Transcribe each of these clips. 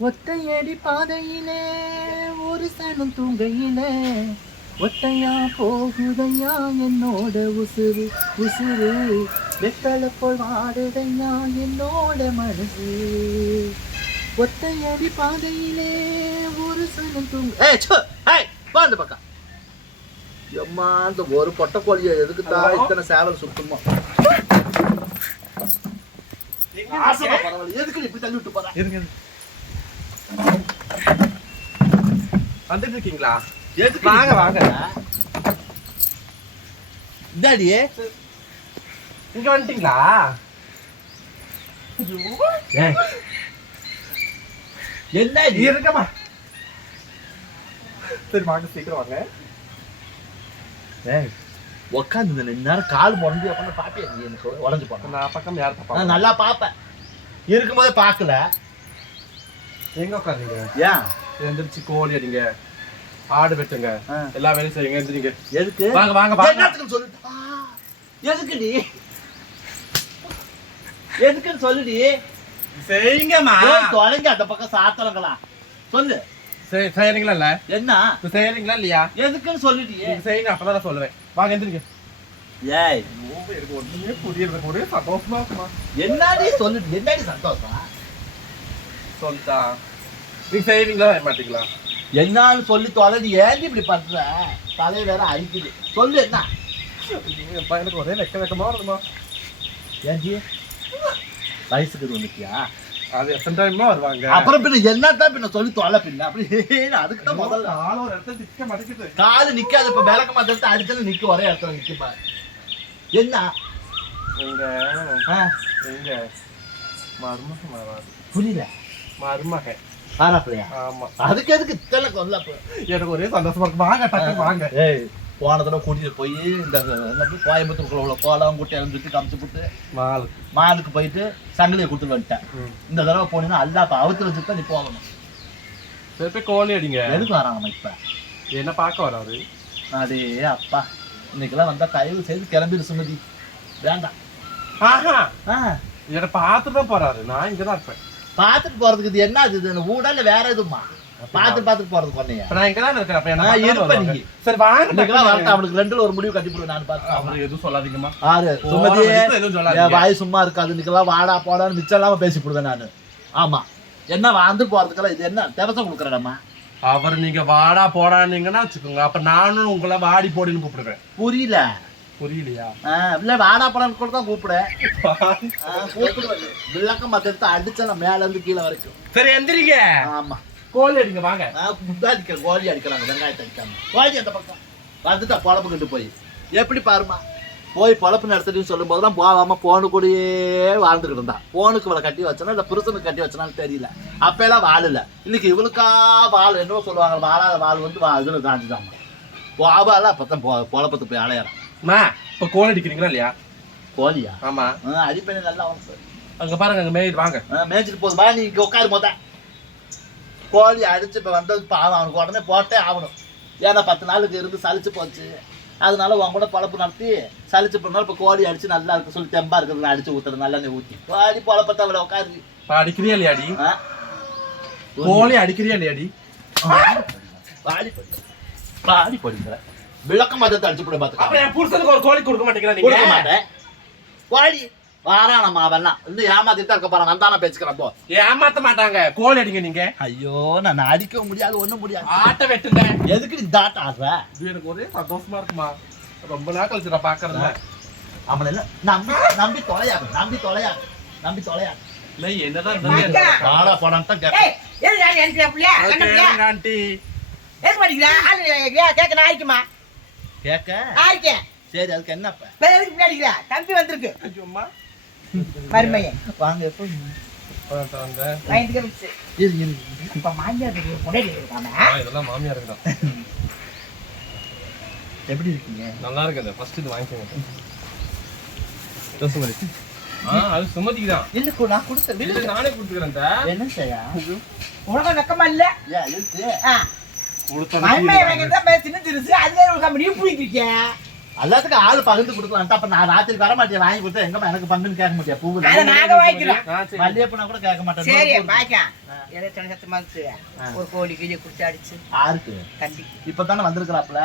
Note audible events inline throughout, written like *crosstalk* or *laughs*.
ஒத்தையடி பாதையிலே ஒரு சனம் தூங்கையிலே. ஒத்தையா போகுதையா என்னோட உசுறு உசுறு. வெத்தலை போல் வாடுதையா என்னோட மனசு. ஒத்தையடி பாதையிலே ஒரு சனம் தூங்க அந்த பக்கம். எம்மா அந்த ஒரு பொட்டை கோழியை எதுக்கு தான்? இத்தனை சேவல் சுத்தமா பரவாயில்ல எதுக்கு இப்படி தள்ளி விட்டு போற? வந்துட்டு இருக்கீங்களா வாங்க, வாங்க. இந்தாடி. இங்க வந்துட்டீங்களா. என்ன? இருக்கமா சரி வாங்க சீக்கிரம் வாங்க. ஏய் உக்காந்து இந்த நேரம் கால் முடஞ்சு உட்காந்து பாப்பியா நீ எனக்கு உடஞ்சு போன. நான் பக்கம் யார் நான் நல்லா பாப்பேன் இருக்கும்போதே பார்க்கல. எங்க உட்காருங்க ஏன்? எந்திரிச்சு கோழி அடிங்க ஆடு வெட்டுங்க. எல்லா வேலையும் செய்யுங்க எந்திரிங்க. எதுக்கு? வாங்க வாங்க வாங்க. சொல்லு. ஆ, எதுக்குடி எதுக்குன்னு சொல்லுடி செய்யுங்கம்மா. போய் தொலைங்க அந்த பக்கம் சாத்திரங்களா சொல்லு. செய்யறீங்களா இல்ல? என்ன? செய்யறீங்களா இல்லையா? எதுக்குன்னு சொல்லுடி நீங்க செய்யுங்க அப்பதான் சொல்லுவேன் வாங்க எந்திரிங்க. ஏய். ஒண்ணுமே புரியறது ஒரே சந்தோஷமா இருக்குமா? என்னடி சொல்லுடி என்னடி சந்தோஷம்? சொல்லிட்டா நீங்க செய்வீங்களா செய்ய மாட்டீங்களா என்னன்னு சொல்லி தொலைடி ஏன்டி இப்படி பண்ற. தலைய வேற அடிக்குது சொல்லு என்ன? ஐயோ, என் பையனுக்கு ஒரே வெக்க வெக்கமா இருக்குமா ஏன்டி வயசுக்கு வந்துட்டியா? அது எத்தனை டைமா வருவாங்க? அப்புறம் பின்ன என்னத்தான் பின்ன சொல்லி தொலை பின்ன. அப்படி அதுக்கு தான் முதல்ல. நானும் ஒரு இடத்துல திக்க மாட்டேங்குது. காலு நிக்காது இப்ப விளக்க மாத்திரத்தை அடிச்சாலும் நிக்க ஒரே இடத்துல நிக்க பாரு. என்ன? எங்க? எங்க? மருமக புரியல. மருமக. ஆறாப்பிள்ளையா ஆமா. அதுக்கு எதுக்கு இத்தனை கொல்ல எனக்கு ஒரே சந்தோஷமா இருக்கு. வாங்க டக்கு வாங்க. ஏய் போன தடவை கூட்டிட்டு போய் இந்த கோயம்புத்தூருக்குள்ள உள்ள கோலம் குட்டி சுத்தி காமிச்சு போட்டு நாலு மாலுக்கு போயிட்டு சங்கிலியை கொடுத்துட்டு வந்துட்டேன். இந்த தடவை போனீங்கன்னா அல்லா இப்ப அவுத்து வச்சுட்டு தான் நீ போகணும். சரி போய் கோழி அடிங்க. எதுக்கு வராங்க இப்ப? என்ன பார்க்க வராது அடே அப்பா. இன்னைக்கெல்லாம் வந்தா தயவு செய்து கிளம்பிடு சுமதி. வேண்டாம். ஆஹா. ஆ. என்ன பார்த்துட்டு தான் போறாரு. நான் இங்கதான் இருப்பேன். பார்த்துட்டு போறதுக்கு இது என்ன இது ஊடா இல்ல வேற எதுமா பார்த்துட்டு பார்த்துட்டு போறதுக்கு பண்ணையா? இப்ப நான் இங்கதான் இருக்கேன். அப்ப. சரி வாங்க. அவனுக்கு ரெண்டுல ஒரு முடிவு கட்டி போடுவேன் நான் பார்த்து அவரு எதுவும் சொல்லாதீங்கம்மா. ஆறு சுமதியே என் வாய் சும்மா இருக்காது. இன்னைக்கெல்லாம் வாடா போடான்னு மிச்சம் இல்லாம பேசி போடுவேன் நானு. ஆமா. என்ன வந்து போறதுக்கெல்லாம் இது என்ன? தேவசம் கொடுக்குறேடம்மா அவர் நீங்க வாடா போடானீங்கன்னா வச்சுக்கோங்க. அப்ப நானும் உங்களை வாடி போடின்னு கூப்பிடுவேன். புரியல. புரியலையா? இல்ல வாடா போடான்னு கூட தான் கூப்பிடுறேன் விளக்கம் மத்த எடுத்து அடிச்சா நான் மேல இருந்து கீழே வரைக்கும். சரி எந்திரிங்க. ஆமா. கோழி அடிங்க வாங்க. அடிக்கிற கோழி அடிக்கிறாங்க வெங்காயத்தை அடிக்காம. கோழி அந்த பக்கம். வந்துட்டா பொழப்புக்கிட்டு போய். எப்படி பாருமா போய் பொழப்பு நடத்திட்டு சொல்லும் போதெல்லாம் போகாம போனு கூடயே வாழ்ந்துக்கிட்டு இருந்தா. போனுக்கு இவளை கட்டி வச்சனா இல்ல புருஷனுக்கு கட்டி வச்சனாலும் தெரியல. அப்பெல்லாம் வாழ இல்ல இன்னைக்கு இவளுக்கா வாழ் என்னவோ சொல்லுவாங்க வாழாத வாழ் வந்து வா- இதுல தாண்டிதான் போவால அப்பதான் பொ பொழப்பத்து போய் அலையறான். அம்மா இப்ப கோழி அடிக்கிறீங்களா இல்லையா? கோழியா? ஆமா. அடிப்பேனே நல்லா அவனுக்கு அங்க பாருங்க அங்க மேயிட்டு வாங்க. மேய்ச்சிட்டு போகுது. வா நீ இங்க உட்காரு மொத. கோழி அடிச்சு இப்ப வந்தது பாவம். அவனுக்கு உடனே போட்டே ஆகணும். ஏன்னா பத்து நாளுக்கு இருந்து சலிச்சு போச்சு. அதனால உன் கூட பொழப்பு நடத்தி சலிச்சு போனாலும் இப்ப கோழி அடிச்சு நல்லா இருக்கு சொல்லி தெம்பா இருக்கிறது அடிச்சு ஊத்துறது நல்லா நீ ஊத்தி. கோழி பொழப்பத்தை அவளை உட்காரு. அடிக்கிறியா இல்லையாடி? கோழி அடிக்கிறியா இல்லையாடி போடு. வாடி போடுங்கிற விளக்க மதத்தை அடிச்சு போட அப்புறம் பாத்துக்க என் புருஷனுக்கு ஒரு கோழி கொடுக்க மாட்டேங்கிறா கொடுக்க நீங்க மாட்டேன். கோழி வாரான் நம்ம அவெல்லாம் இன்னும் ஏமாத்திட்டு தான் இருக்க போறான். வந்தானா பேச்சுக்கிறேன் போ. ஏமாத்த மாட்டாங்க. கோழி அடிங்க நீங்க. ஐயோ நான் அடிக்கவும் முடியாது ஒண்ணும் முடியாது. ஆட்ட வெட்டுங்க. எதுக்கு நீ தாட்ட ஆடுற? இது எனக்கு ஒரே சந்தோஷமா இருக்குமா? ரொம்ப நாள் கழிச்சு நான் பாக்குறேன் அவனை எல்லாம் நம்பி நம்பி தொலையாது நம்பி தொலையாது நம்பி தொலையாது. இல்லை என்னதான் இருந்தாலும் வாடா போடான்னு தான் நான்? கேளுங்க ஆண்டி. ஏன் கேட்க நான் ஆயிக்குமா? கேட்க நான் இருக்கேன். சரி அதுக்கு என்னப்ப? எதுக்கு பின்னாடி? தம்பி வந்திருக்கு. ஐயோம்மா மருமையன் வாங்க எப்போ எப்படி இருக்கீங்க? நல்லா இருக்குது ஃபர்ஸ்ட் இது வாங்கிக்கோங்க. சுமதி? ஆ அது சுமதிக்கு தான். இல்ல நான் கொடுத்தேன். நானே கொடுத்துக்கிறேன் என்ன செய்யா உனக்கு வெக்கமா இல்ல? ஏன் எல்லாத்துக்கும் ஆளு பகிர்ந்து கொடுக்கலாம். அப்ப நான் ராத்திரி வர மாட்டேன். வாங்கி கொடுத்தா எங்கம்மா எனக்கு பங்குன்னு கேட்க ஆ, சரி. மல்லிகைப்பூனா கூட கேட்க சரி மாட்டேன் ஏதோ ஒரு கோழி கிளி குடிச்சு அடிச்சு. யாருக்கு? தம்பிக்கு இப்பதானே வந்திருக்கிறாப்புல.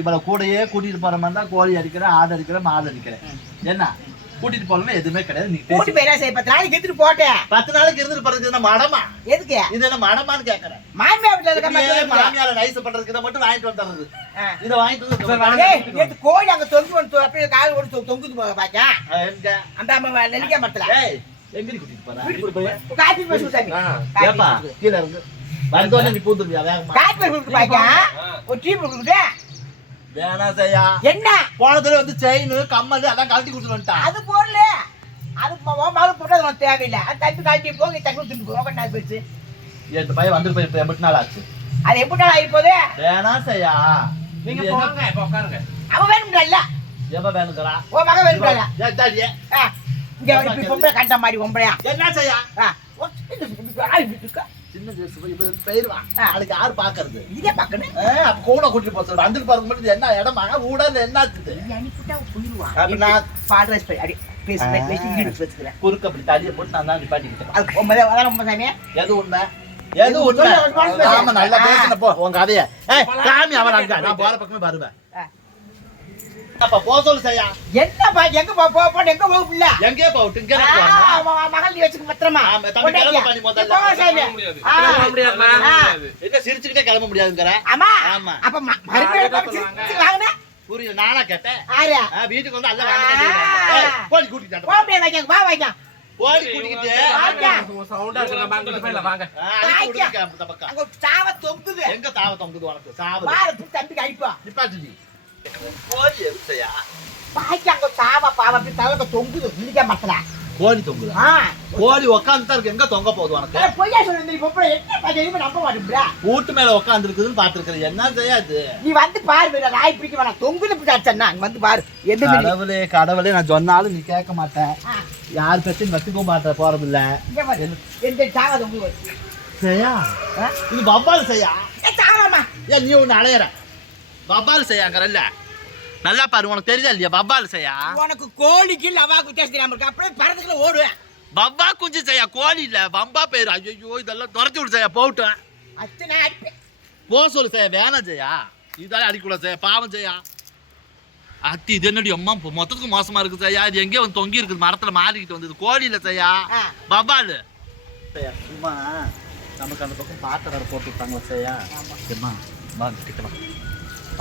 இவளை கூடயே கூட்டிட்டு போற மாதிரி தான் கோழி அடிக்கிறேன் ஆடு அடிக்கிறேன் மாடு அடிக்கிறேன். என்ன? கூட்டிட்டு போகலன்னா எதுவுமே கிடையாது. நீ கூட்டி போயிடா சரி பத்து நாளைக்கு எடுத்துட்டு போட்டேன் பத்து நாளைக்கு இருந்துட்டு போறதுக்கு என்ன மடமா எதுக்கு? இது என்ன மடமான்னு கேக்குறேன் மாமியா வீட்டுல இருக்க மாமியார நைஸ் பண்றதுக்கு இதை மட்டும் வாங்கிட்டு வந்துடுறது. இதை வாங்கிட்டு வந்து கோழி அங்க தொங்கு வந்து அப்படியே கால் ஓடி தொங்குது பா- பாக்கா எங்க? அந்த அம்மா நெல்லிக்காய் மரத்துல. ஏய் எங்கடி கூட்டிட்டு போற? காப்பி பேசு சாமி ஆ. ஏப்பா கீழ இருந்து. வந்தோடனே நீ பூந்துருவியா வேகமா? காப்பி ஒரு டீ கொடுக்குது வேணாம் செய்யா. என்ன? போன தடவை வந்து செயின் கம்மல் அதான் கழட்டி கொடுத்துட்டு அது பொருள். அது மகள் போட்டு அது உனக்கு தேவையில்லை. அது தம்பி கழட்டி போங்க தண்ணி திட்டு போக நான் போயிடுச்சு எட்டு பையன் வந்துட்டு போய் எண்பத்தி நாள் ஆச்சு. அது எப்படி நாள் ஆகி போகுது? வேணாம் செய்யா. நீங்க இது என்ன- போங்க இப்ப உட்காருங்க. அவன் வேணும்ல. எப்ப வேணுங்கிறா? உன் மகன் வேணும்ல. இங்க வந்து பொம்பளை கண்ட மாதிரி பொம்பளையா. என்ன செய்யா? ஆ, சின்ன இப்ப. அதுக்கு யாரு பாக்குறது? இதே பார்க்கணும் ஆ, அப்ப கூட கூட்டிட்டு போக வந்துட்டு பாருங்க மட்டும் என்ன இடமா ஊடா என்ன நீ அனுப்பிட்டா போயிடுவான். நான் குறுக்கு அப்படி தடியை போட்டு நான் தான் நிப்பாட்டிக்கிட்டேன் எது உண்மை? எது உண்மை. ஆமா நல்லா. பேசின போ உங்க கதைய. காமி அவன் நான் போற பக்கமே வருவேன். ஆ. அப்ப போ சொல்லு என்னப்பா எங்க போ போ போட்டு எங்க போக பிள்ளை எங்கே போட்டு இங்க மகள் நீ வச்சுக்க பத்திரமா? ஆமா, தம்பி, கிளம்பு பண்ணி முதல்ல. கிளம்ப. என்ன சிரிச்சுக்கிட்டே கிளம்ப முடியாதுங்கிற? ஆமா ஆமா. அப்ப ம- மறுபடியும் பாப்பா சிரிச்சு வாங்கினா? புரியுது நானா கேட்டேன். ஆறு ஆ, வீட்டுக்கு வந்து அல்ல கூட்டிட்டு போ அப்படியே வைக்க வா வைக்க சவுண்டா வாங்க, வாங்க. அங்க சாவ தொங்குது. எங்க தாவ தொங்குது உனக்கு? சாவு. தம்பிக்கு அடிப்பா. நிப்பாட்டு கோழி எதுத்தையா பாய்க்கு அங்க சாவ பாவ அப்படி தொங்குது நிக்க மாட்டல கோழி தொங்குதா? கோழி உட்காந்து தான் இருக்கு. எங்க தொங்க போகுது உனக்கு? பொய்யா சொல்லுங்க என்ன பாக்க எதுவுமே நம்ப மாட்டேங்கிறா வீட்டு மேல உட்காந்து இருக்குதுன்னு பாத்துருக்கேன் என்ன செய்யாது நீ வந்து பாரு நாய் பிடிக்க வேணாம். தொங்குது பிடிச்சா அடிச்சா அங்க வந்து பாரு. மாதிரி கடவுளே கடவுளே நான் சொன்னாலும் நீ கேட்க மாட்டேன். யார் பிரச்சனையும் வச்சுக்க மாட்டேன் போறது இல்ல இங்க பாரு. எந்த சாவ தொங்குது? செய்யா? இது பப்பால் செய்யா? ஏ சாவமா ஏன் நீ ஒண்ணு அலையற. பப்பால் செய்யாங்கறல்ல? நல்லா பாரு உனக்கு தெரியுதா இல்லையா? பப்பால் செய்யா? உனக்கு கோழிக்கு லவாக்கு வித்தியாசம் தெரியாம இருக்கு. அப்படியே பறந்துக்குள்ள ஓடுவேன். பப்பா குஞ்சு செய்யா? கோழி இல்ல பம்பா பேரு. ஐயோ இதெல்லாம் துரத்தி விடு செய்யா போகட்டும் அத்தனை போ சொல்லு செய்யா வேணாம் செய்யா? இதால அடிக்கூடாது செய்யா பாவம் செய்யா? அத்தி இது என்னடி அம்மா மொத்தத்துக்கு மோசமா இருக்கு செய்யா? இது எங்கேயோ வந்து தொங்கி இருக்குது மரத்துல மாறிக்கிட்டு வந்தது. கோழி இல்ல செய்யா. பபால் செய்யா சும்மா நமக்கு அந்த பக்கம் வேற போட்டு விட்டாங்களா செய்யா? சும்மா வா கிட்டக்கலாம்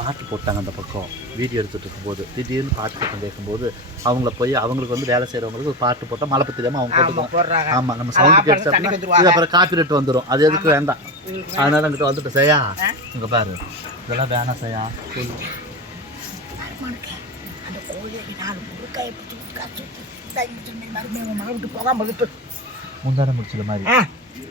பாட்டு போட்டாங்க அந்த பக்கம். வீடியோ எடுத்துட்டு இருக்கும்போது திடீர்னு பாட்டு சத்தம் கேட்கும்போது அவங்கள போய் அவங்களுக்கு வந்து வேலை செய்யறவங்களுக்கு ஒரு பாட்டு போட்டா மழை தெரியாம அவங்க ஆமா போட்டுக்கோங்க போடுறாங்க. ஆமா நம்ம சவுண்ட் கேட்டு. இது அப்புறம் காப்பி ரேட் வந்துடும் அது எதுக்கு வேண்டாம். அதனால அங்கிட்ட வந்துட்டு செய்யா? இங்க பாரு. இதெல்லாம் வேணாம் செய்யா முந்தான முடிச்சல மாதிரி.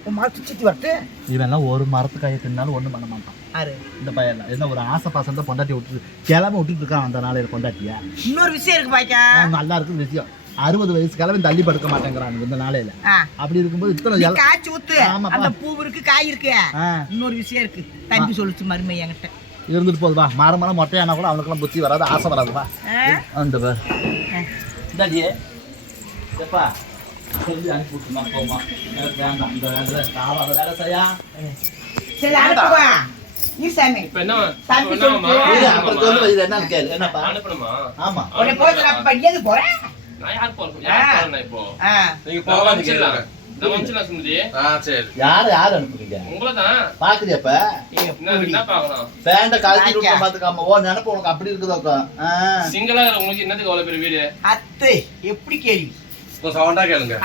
உன் மகன் சுத்தி வரட்டு. இவன்லாம் ஒரு மரத்துக்காயை தின்னாலும் ஒண்ணும் பண்ண மாட்டான். ஆறு இந்த பையன் என்ன ஒரு ஆசை பாசம் தான் பொண்டாட்டி விட்டு கிளம்ப விட்டுட்டு இருக்கான் அந்த நாளையில பொண்டாட்டிய. இன்னொரு விஷயம் இருக்கு பாய்க்கா. நல்லா இருக்குது விஷயம். அறுபது வயசு கிளம்பி தள்ளி படுக்க மாட்டேங்கிறான் இந்த நாளையில. அப்படி இருக்கும்போது இத்தனை காய்ச்சி ஊத்து. அந்த பூ இருக்கு காய் இருக்கு. இன்னொரு விஷயம் இருக்கு. தம்பி சொல்லுச்சு மருமை என்கிட்ட. இருந்துட்டு போகுது வா மரம் மரம் மொட்டையானா கூட அவனுக்குலாம் புத்தி வராது ஆசை வராது வா ஆ? அந்த பார். இந்தாடியே. எப்பா சொல்லி அனுப்பி விட்டுமா போமா எனக்கு வேண்டாம் இந்த வேலை சாவாத வேலை செய்யா? சரி அனுப்புவா ஈசாமி இப்ப என்ன தம்பி இப்ப என்னம்மா? சொல்லுச்சு. இரு, அப்புறம் சொல்லு இது என்னன்னு கேளு. என்னப்பா? அனுப்பணுமா? ஆமா. உடனே போய் நான் படியாது போறேன்? நான் யார் போறேன்? யார் போறேன் இப்போ? நீங்க அனுப்புறீங்க? என்ன பார்க்கலாம் பேண்ட கழட்டி வாங்கிக்க. விட்டு பாத்துக்காம ஓ நினைப்பு உனக்கு அப்படி இருக்குதோக்கா சிங்கிளா இருக்கிற உங்களுக்கு என்னத்துக்கு அவ்வளவு பெரிய வீடு? அத்து எப்படி கேள்வி? சவுண்டா கேளுங்க.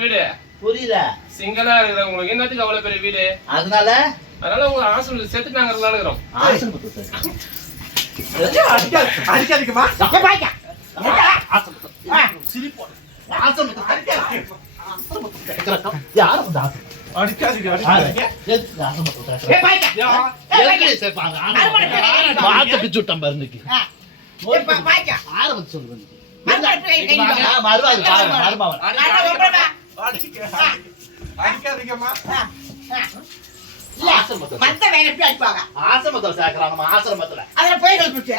வீடு. புரியல சிங்கிளா இருக்கிறவங்களுக்கு என்னத்துக்கு அவ்வளவு பெரிய வீடு? அதனால? அதனால உங்க ஆசிரியர் செத்து நாங்க இருக்கிறோம். அடிக்காதீங்கம்மா. ஏ பாய்க்கா. ஆசிரமத்தை. ஆ. சிரிப்போட. ஆசிரமத்தை சார். ஆசிரமத்தை சேர்க்கிறோம். யார் அந்த ஆசிரமம்? அடிக்காதீங்க யாரு? அடிக்காதீங்க. எதுக்கு ஆசிரமத்தை ஏ சேர்க்கிறோம்? பாய்க்கா. ஏ எதுக்கு பாய்க்கா. சேர்ப்பாங்க? அருமனை கிடையாது. மாட்டை பிச்சு விட்டான் பாரு இன்னைக்கு. ஆ. ஏ பா- பாய்க்கா. ஆரம்பிச்சு சொல்லுங்க ஆசிரமத்துல. சேர்க்கறான் ஆசிரமத்துல அதுல போய் கழிப்பிச்சு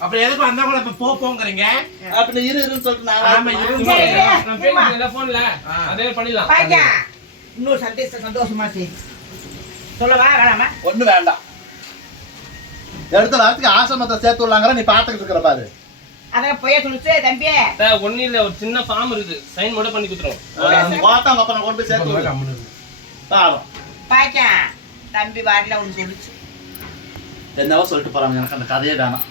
அப்புறம் எதுக்கு வந்தவங்கள இப்ப போ போங்கறீங்க? அப்படி இரு இருன்னு சொல்லிட்டு நான் ஆமா, இரு. சரி, இரு. நான் பேசிக்கிறேன்ல போன்ல. அதே பண்ணிடலாம். இன்னொரு சந்தேஷ சந்தோஷமா செய்தி சொல்லவா வேணாமா? ஒண்ணு வேண்டாம். எடுத்த வாரத்துக்கு ஆசிரமத்தை சேர்த்து விடலாங்கிற நீ பாத்துக்கிட்டு இருக்கிற பாரு. அதான் பொய்ய சொல்லுச்சு தம்பி. ஒன்னும் இல்ல ஒரு சின்ன ஃபார்ம் இருக்குது. சைன் மட்டும் பண்ணி கொடுத்துரும். கோத்தம் அப்பனை கொண்டு போய் சேர்த்து. பாவம். பாய்க்கா தம்பி வாரில ஒன்று சொல்லுச்சு என்னவோ சொல்லிட்டு போறாங்க. எனக்கு அந்த கதையே வேணாம்.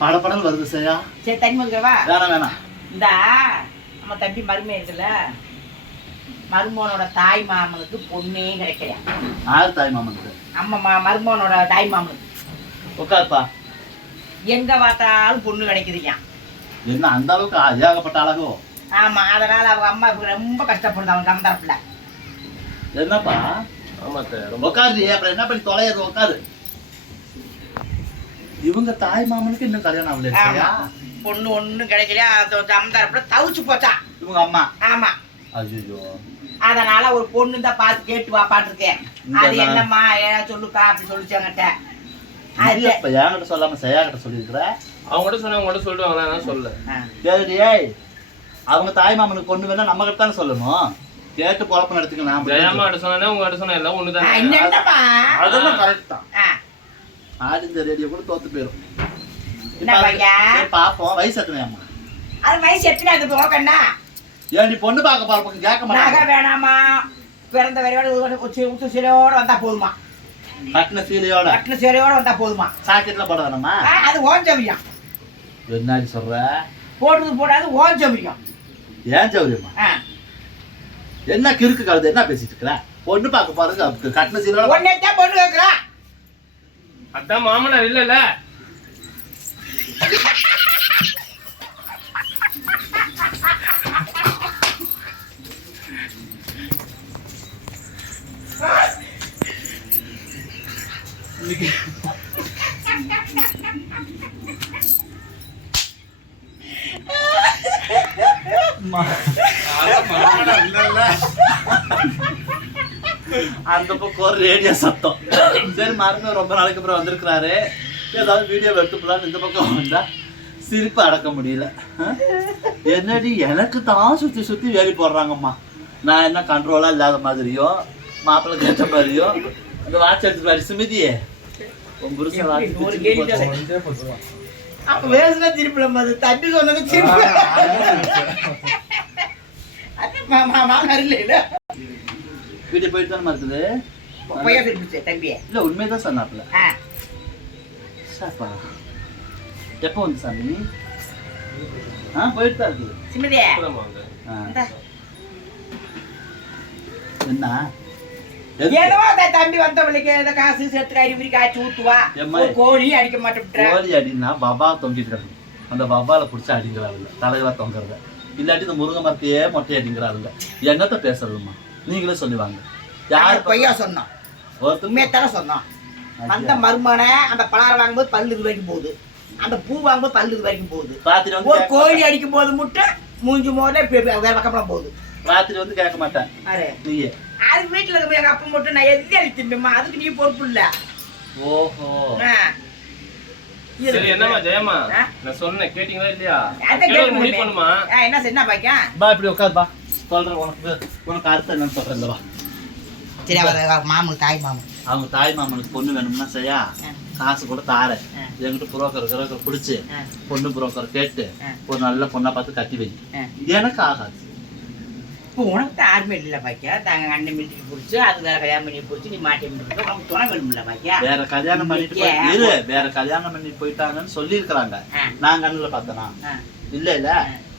படப்படம் வருது சரியா? சரி தண்ணி வந்துக்கவா வேணாம் வேணாம். இந்த நம்ம தம்பி மருமை இருக்குல்ல மருமகனோட தாய் மாமனுக்கு பொண்ணே கிடைக்கலையா? ஆறு தாய் மாமனுக்கு? அம்மா மா- மருமகனோட தாய் மாமனுக்கு. உட்காருப்பா. எங்க பார்த்தாலும் பொண்ணு கிடைக்குதுயா என்ன அந்த அளவுக்கு ஏகப்பட்ட அழகோ ஆமா அதனால அவங்க அம்மா ரொம்ப கஷ்டப்படுது அவங்க நம்ம தரப்புல. என்னப்பா? ஆமா உட்காரு அப்புறம் என்ன பண்ணி தொலைறது உட்காரு இவங்க தாய் மாமனுக்கு இன்னும் கல்யாணம் ஆகல பொண்ணு ஒண்ணும் கிடைக்கலையா? அது நம்ம தரப்புல தவிச்சு போச்சா? இவங்க அம்மா? ஆமா. ஐயோ அதனால ஒரு பொண்ணு தான் பார்த்து கேட்டு வாப்பாட்டு இருக்கேன் அது என்னம்மா ஏன் சொல்லுக்கா அப்படி சொல்லிச்சு என்கிட்ட. இப்ப என்கிட்ட சொல்லாம செய்யா கிட்ட சொல்லியிருக்கிற அவங்க கூட சொன்னா அவங்க கூட சொல்லுவாங்களா நான் ஏய் அவங்க தாய் மாமனுக்கு பொண்ணு வேணா நம்ம கிட்ட தானே சொல்லணும். கேட்டு குழப்பம் நடத்திக்கலாம் கிட்ட சொன்னா உங்க கிட்ட சொன்னா எல்லாம் ஒண்ணுதானே என்னம்மா அதெல்லாம் கரெக்ட் தான். ஆ, ஆடி இந்த ரேடியோ கூட தோத்து போயிடும் பாப்போம். வயசு எத்தனையாம்மா அது வயசு எத்தனை அது போகண்ணா ஏன் நீ பொண்ணு பார்க்க போறப்ப கேட்க மாட்டாங்க. வேணாமா? பிறந்த வரையோட உத்து சீலையோட வந்தா போதுமா? கட்டின சீலையோட. கட்டின சீலையோட வந்தா போதுமா? சாக்கெட்ல போட வேணாமா அது ஓஞ்சவியம் என்னாடி சொல்ற? போடுறது போடாது ஓஞ்சவியம் ஏன் சௌரியம்மா ஆ. என்ன கிறுக்கு கழுது? என்ன பேசிட்டு இருக்கிற? பொண்ணு பார்க்க அதுக்கு கட்டின சீலையோட உன்னை தான் பொண்ணு அதான் மாமனார் இல்லல்ல. *laughs* அந்த பக்கம் ரேடியோ சத்தம். சரி மருந்து ரொம்ப நாளைக்கு அப்புறம் வந்திருக்கிறாரு. ஏதாவது வீடியோ எடுத்துப்பலான்னு இந்த பக்கம் வந்தா சிரிப்பு அடக்க முடியல. என்னடி எனக்கு தான் சுத்தி சுத்தி வேலி போடுறாங்கம்மா. நான் என்ன கண்ட்ரோலா இல்லாத மாதிரியோ மாப்பிள்ளை கேட்ட மாதிரியோ அந்த வாட்ச் வாடி சுமிதியே உன் புருஷன் போதுவா. அப்ப வேசுனா திருப்பில மாதிரி தட்டி சொன்னது திருப்பி அது மாமா மாமனார் இல்ல வீட்டுக்கு போயிட்டு தானே இருக்குது பொய்யா திருப்பிச்சு தம்பியே. இல்ல உண்மையதான் சொன்னாப்புல. ஆ. சாப்பா எப்போ வந்து சாமி? ஆ போயிட்டு தான் இருக்குது. சிமதியே. என்ன? அந்த தம்பி வந்தவளுக்கு இந்த காசு சேர்த்து அறிவுரி காய்ச்சி ஊத்துவா? கோழி அடிக்க மாட்டேன் கோழி அடின்னா பபா தொங்கிட்டு அந்த பபால புடிச்சு அடிங்கிறாருல்ல தலைவா தொங்குறத. இல்லாட்டி இந்த முருங்கை மரத்தையே மொட்டை அடிங்கிறாருல்ல என்னத்த பேசுறதுமா நீங்களே சொல்லுவாங்க யாரு பொய்யா சொன்னோம் ஒருத்தர் உண்மையத்தானே சொன்னோம் அந்த மருமனை அந்த பலாரம் வாங்கும்போது பல்லு வரைக்கும் போகுது. அந்த பூ வாங்கும்போது பல்லு வரைக்கும் போகுது. ஒரு கோழி. அடிக்கும் போது மட்டும் மூஞ்சி மோத வேற பக்கம் போகுது. ராத்திரி வந்து கேட்க மாட்டேன். அரே நீயே. அது வீட்டுல இருக்க எங்க அப்பா மட்டும் நான் எது அடி திம்பேம்மா அதுக்கு நீ பொறுப்பு இல்ல. ஓஹோ. சரி என்னம்மா ஜெயம்மா? நான் சொன்னேன் கேட்டீங்களா இல்லையா? முடிவு பண்ணுமா? என்ன என்ன பாய்க்கா பா இப்படி உட்காருப்பா சொல்றேன் உனக்கு உனக்கு அர்த்தம் என்னன்னு சொல்றேன் இந்த வா சரி அவர் மாமன் தாய் மாமன். அவங்க தாய் மாமனுக்கு பொண்ணு வேணும்னா சரியா. காசு கூட தாரேன். ஆ. என்கிட்ட புரோக்கர் கிரோக்கர் பிடிச்சி. பொண்ணு புரோக்கர் கேட்டு. ஒரு நல்ல பொண்ணா பார்த்து கட்டி வை. எனக்கு ஆகாது. இப்போ உனக்கு தான் யாருமே இல்லை பாய்க்கா தாங்க அண்ணன் மீட்டுக்கு பிடிச்சி அது வேற கல்யாணம் பண்ணி பிடிச்சி நீ மாட்டி இருக்க உனக்கு துணை வேணும்ல பாய்க்கா வேற கல்யாணம் பண்ணிட்டு? இரு வேற கல்யாணம் பண்ணி போயிட்டாங்கன்னு சொல்லி இருக்கிறாங்க ஆ. நான் கண்ணுல பார்த்தனா. இல்ல இல்ல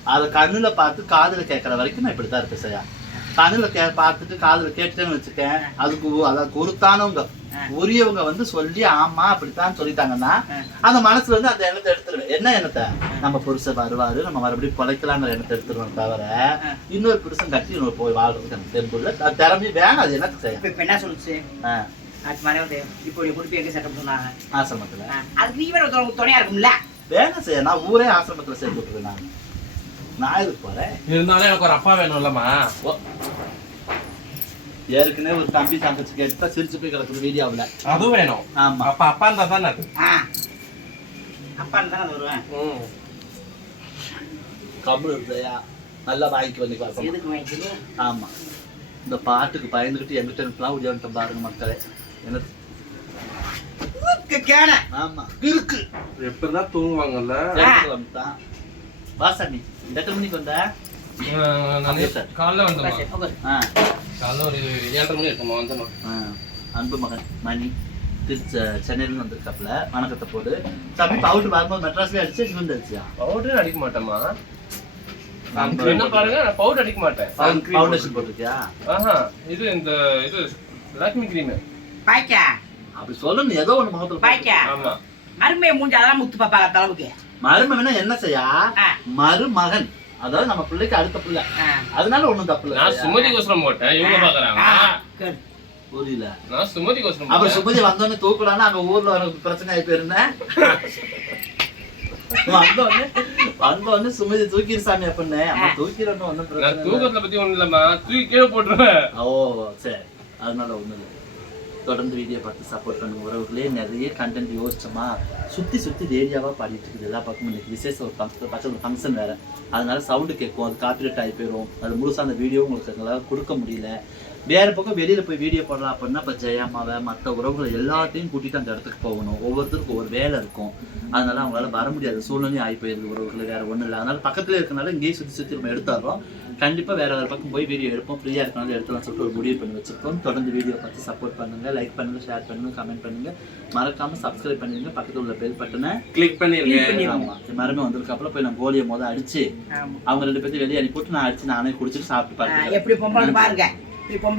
அத கண்ணுல பார்த்து காதுல கேட்கற வரைக்கும் நான் இப்படித்தான் இருப்பேன் சரியா கண்ணுல கே பார்த்துட்டு காதுல கேட்டுட்டேன்னு வச்சுக்கேன் அதுக்கு உ- அதாவது பொறுத்தானவங்க ஆ. உரியவங்க வந்து சொல்லி ஆமா அப்படித்தான் சொல்லிட்டாங்கன்னா. அந்த மனசுல இருந்து அந்த எண்ணத்தை எடுத்துருவேன் என்ன எண்ணத்தை? நம்ம புருஷன் வருவாரு நம்ம மறுபடியும் பிழைக்கலாங்கிற எண்ணத்தை எடுத்துருவோம் தவிர. இன்னொரு புருஷன் கட்டி இன்னொரு போய் வாழ்றதுக்கு எனக்கு அது திறமை வேணும் அது என்னத்துக்கு செய்யும் இப்போ என்ன சொல்லுச்சு? இப்போ நீ கொடுப்பி எங்கே சட்டம் சொன்னாங்க ஆசிரமத்துல. அதுக்கு நீ வேற துணையா இருக்கும்ல? வேணும் செய்ய நான் ஊரே ஆசிரமத்துல விட்டுருவேன் நான். நான் இதுக்கு போறேன்? இருந்தாலும் எனக்கு ஒரு அப்பா வேணும்லம்மா. ஓ. ஏற்கனவே ஒரு தம்பி தங்கச்சி கேட்டு சிரிச்சு போய் கிடக்குது வீடியோவில். அது வேணும். ஆமா. அப்ப அப்பா இருந்தா தானே அது? ஆ. அப்பான்னு தானே வருவேன். ம். இருந்தையா நல்லா வாங்கிக்கு வந்து பார்ப்போம் எதுக்கு வாங்கிக்குது ஆமா. இந்த பாட்டுக்கு பயந்துக்கிட்டு எங்கிட்ட இருக்கலாம் உதவிட்டம் பாருங்க மக்களே. எனக்கு கேன ஆமா. இருக்கு எப்படிதான் தூங்குவாங்கல்ல? தான் வாசாமி எத்தனை மணிக்கு வந்த. காலைல வந்தேம்மா. ஆ. காலைல ஒரு ஏழரை மணி இருக்குமா வந்தேம்மா. ஆ. அன்பு மகன் மணி. திருச்சி சென்னையில வந்திருக்காப்புல. வணக்கத்தை போடு. தம்பி பவுட்டு வரும்போது மெட்ராஸ்ல அடிச்சு இங்க வந்து அடிச்சியா? பவுடர் அடிக்க மாட்டேம்மா. என்ன பாருங்க நான் பவுடர் அடிக்க மாட்டேன். ஃபவுண்டேஷன் போட்டிருக்கியா? ஆஹா இது இந்த இது லாக்மி கிரீம் பாய்க்கா. அப்படி சொல்லணும் ஏதோ ஒண்ணு முகத்துல. பாய்க்கா. ஆமா. அருமையை மூஞ்சி அதெல்லாம் முத்து பாப்பாங்க தலைவுக்கு மருமகனா என்ன செய்யா? ஆ. மருமகன். அதாவது நம்ம பிள்ளைக்கு அடுத்த பிள்ளை. அதனால ஒண்ணும் தப்பு நான் இல்லை சுமதி கோசரம் போட்டேன். இவங்க பாக்குறாங்க. புரியல. நான் சுமதி கோசரம் அப்புறம் போட்டேன். சுமதி வந்தோடனே தூக்கலான்னு அங்க ஊர்ல எனக்கு பிரச்சனை ஆகி போயிருந்தேன். வந்தோடனே வந்தோடனே சுமதி தூக்கிடு சாமி அப்படின்னு அம்மா தூக்கிடணும் ஒன்றும் நான் பிரச்சனை இல்லை. தூக்கத்துல பத்தி ஒண்ணும் இல்லம்மா. தூக்கி கீழே போட்டுருவேன். ஓ சரி. அதனால ஒண்ணும் இல்லை. தொடர்ந்து வீடியோ பார்த்து சப்போர்ட் பண்ணுங்க. உறவுகளே நிறைய கண்டென்ட் யோசிச்சோமா? சுற்றி சுற்றி ரேடியாவாக பாடிட்டு இருக்குது. எல்லா பக்கமும் இன்றைக்கி விசேஷம் ஒரு ஃபங்க்ஷன் பச்சை ஒரு ஃபங்க்ஷன் வேறு. அதனால சவுண்டு கேட்கும். அது காப்பிரைட் ஆகி போயிடும் அது முழுசாக அந்த வீடியோ உங்களுக்கு எங்களால் கொடுக்க முடியல. வேறு பக்கம் வெளியில் போய் வீடியோ போடலாம் அப்படின்னா இப்போ ஜெயாமாவை மற்ற உறவுகளை எல்லாத்தையும் கூட்டிட்டு அந்த இடத்துக்கு போகணும். ஒவ்வொருத்தருக்கும் ஒரு வேலை இருக்கும். அதனால அவங்களால வர முடியாத சூழ்நிலையும் ஆகி போயிருது உறவுகள். வேறு ஒன்றும் இல்லை. அதனால் பக்கத்தில் இருக்கனால இங்கேயே சுற்றி சுற்றி நம்ம எடுத்துடுறோம் கண்டிப்பா வேற வேற பக்கம் போய் வீடியோ எடுப்போம். ஃப்ரீயா இருக்கனால எடுத்துலாம் சொல்லிட்டு ஒரு முடிவு பண்ணி வச்சிருக்கோம் தொடர்ந்து வீடியோ பார்த்து சப்போர்ட் பண்ணுங்க லைக் பண்ணுங்க ஷேர் பண்ணுங்க கமெண்ட் பண்ணுங்க. மறக்காம சப்ஸ்கிரைப் பண்ணிருங்க பக்கத்துல உள்ள பெல் பட்டனை கிளிக் பண்ணிருங்க ஆமா. மரமே வந்திருக்காப்புல போய் நான் கோலியை மொதல் அடிச்சு. அவங்க ரெண்டு பேர்த்தையும் வெளியே அனுப்பி போட்டு நான் அடிச்சு நானே குடிச்சிட்டு சாப்பிட்டு ஆ, பார்த்துக்கிறேன் எப்படி பொம்பளை பாருங்க. இப்படி பொம்பளை